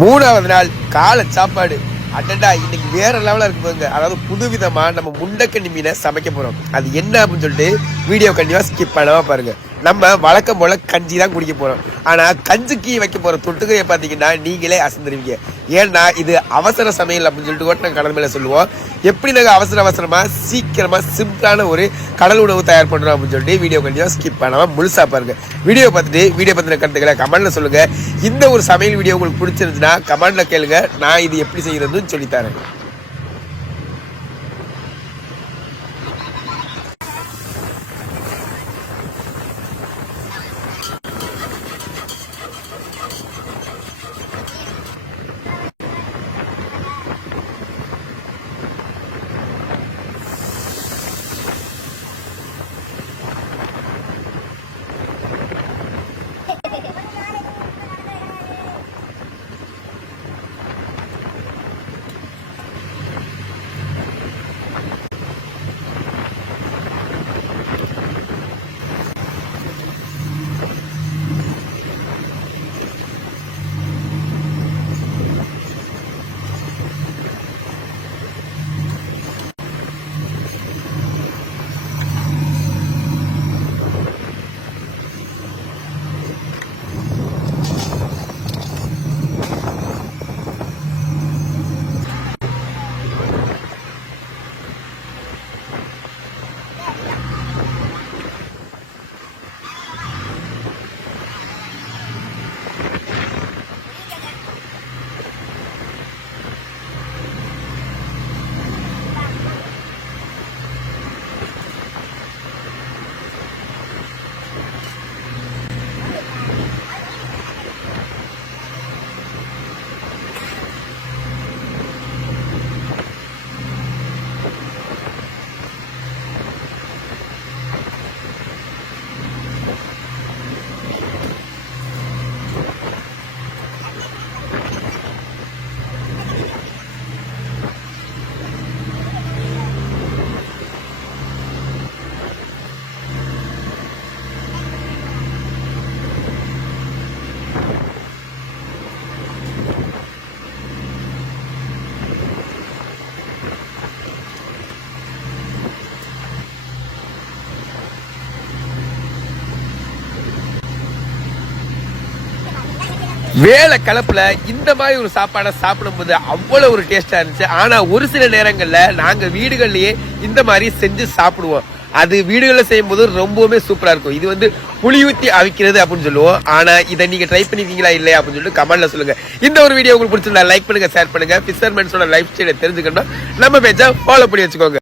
மூணாவது நாள் காலை சாப்பாடு அடடா இன்னைக்கு வேற லெவலா இருக்கு போங்க. அதாவது புதுவிதமா நம்ம முண்டக்கண்ணி மீனை சமைக்க போறோம். அது என்ன அப்படின்னு சொல்லிட்டு வீடியோ கண்டிப்பா ஸ்கிப் பண்ணாம பாருங்க. நம்ம வழக்கம் போல கஞ்சி தான் குடிக்க போறோம். ஆனா கஞ்சிக்கு வைக்க போற தொட்டுக்கையை பாத்தீங்கன்னா நீங்களே அசந்துருவீங்க. ஏன்னா இது அவசர சமையல் அப்படின்னு சொல்லிட்டு கூட நாங்க கடல் மேல சொல்லுவோம். எப்படி நாங்க அவசரமா சீக்கிரமா சிம்பிளான ஒரு கடல் உணவு தயார் பண்றோம் அப்படின்னு சொல்லிட்டு வீடியோ கண்டிப்பா ஸ்கிப் பண்ணாம முழுசா பாருங்க. வீடியோ பார்த்துட்டு வீடியோ பத்தின கருத்துக்களை கமெண்ட்ல சொல்லுங்க. இந்த ஒரு சமையல் வீடியோ உங்களுக்கு பிடிச்சிருந்துச்சுன்னா கமெண்ட்ல கேளுங்க. நான் இது எப்படி செய்யறதுன்னு சொல்லித்தரேன். வேலை கலப்புல இந்த மாதிரி ஒரு சாப்பாடை சாப்பிடும்போது அவ்வளவு ஒரு டேஸ்டா இருந்துச்சு. ஆனா ஒரு சில நேரங்கள்ல நாங்க வீடுகள்லயே இந்த மாதிரி செஞ்சு சாப்பிடுவோம். அது வீடுகள்ல செய்யும் போது ரொம்பவுமே சூப்பரா இருக்கும். இது வந்து புளி ஊத்தி அவிக்கிறது அப்படின்னு சொல்லுவோம். ஆனா இதை நீங்க ட்ரை பண்ணிருக்கீங்களா இல்லையா அப்படின்னு சொல்லிட்டு கமெண்ட்ல சொல்லுங்க. இந்த ஒரு வீடியோ உங்களுக்கு பிடிச்சிருந்தா லைக் பண்ணுங்க, ஷேர் பண்ணுங்க. ஃபிஷர்மேன்ஸோட லைஃப் ஸ்டைலை தெரிஞ்சுக்கணும் நம்ம பேஜை ஃபாலோ பண்ணி வச்சுக்கோங்க.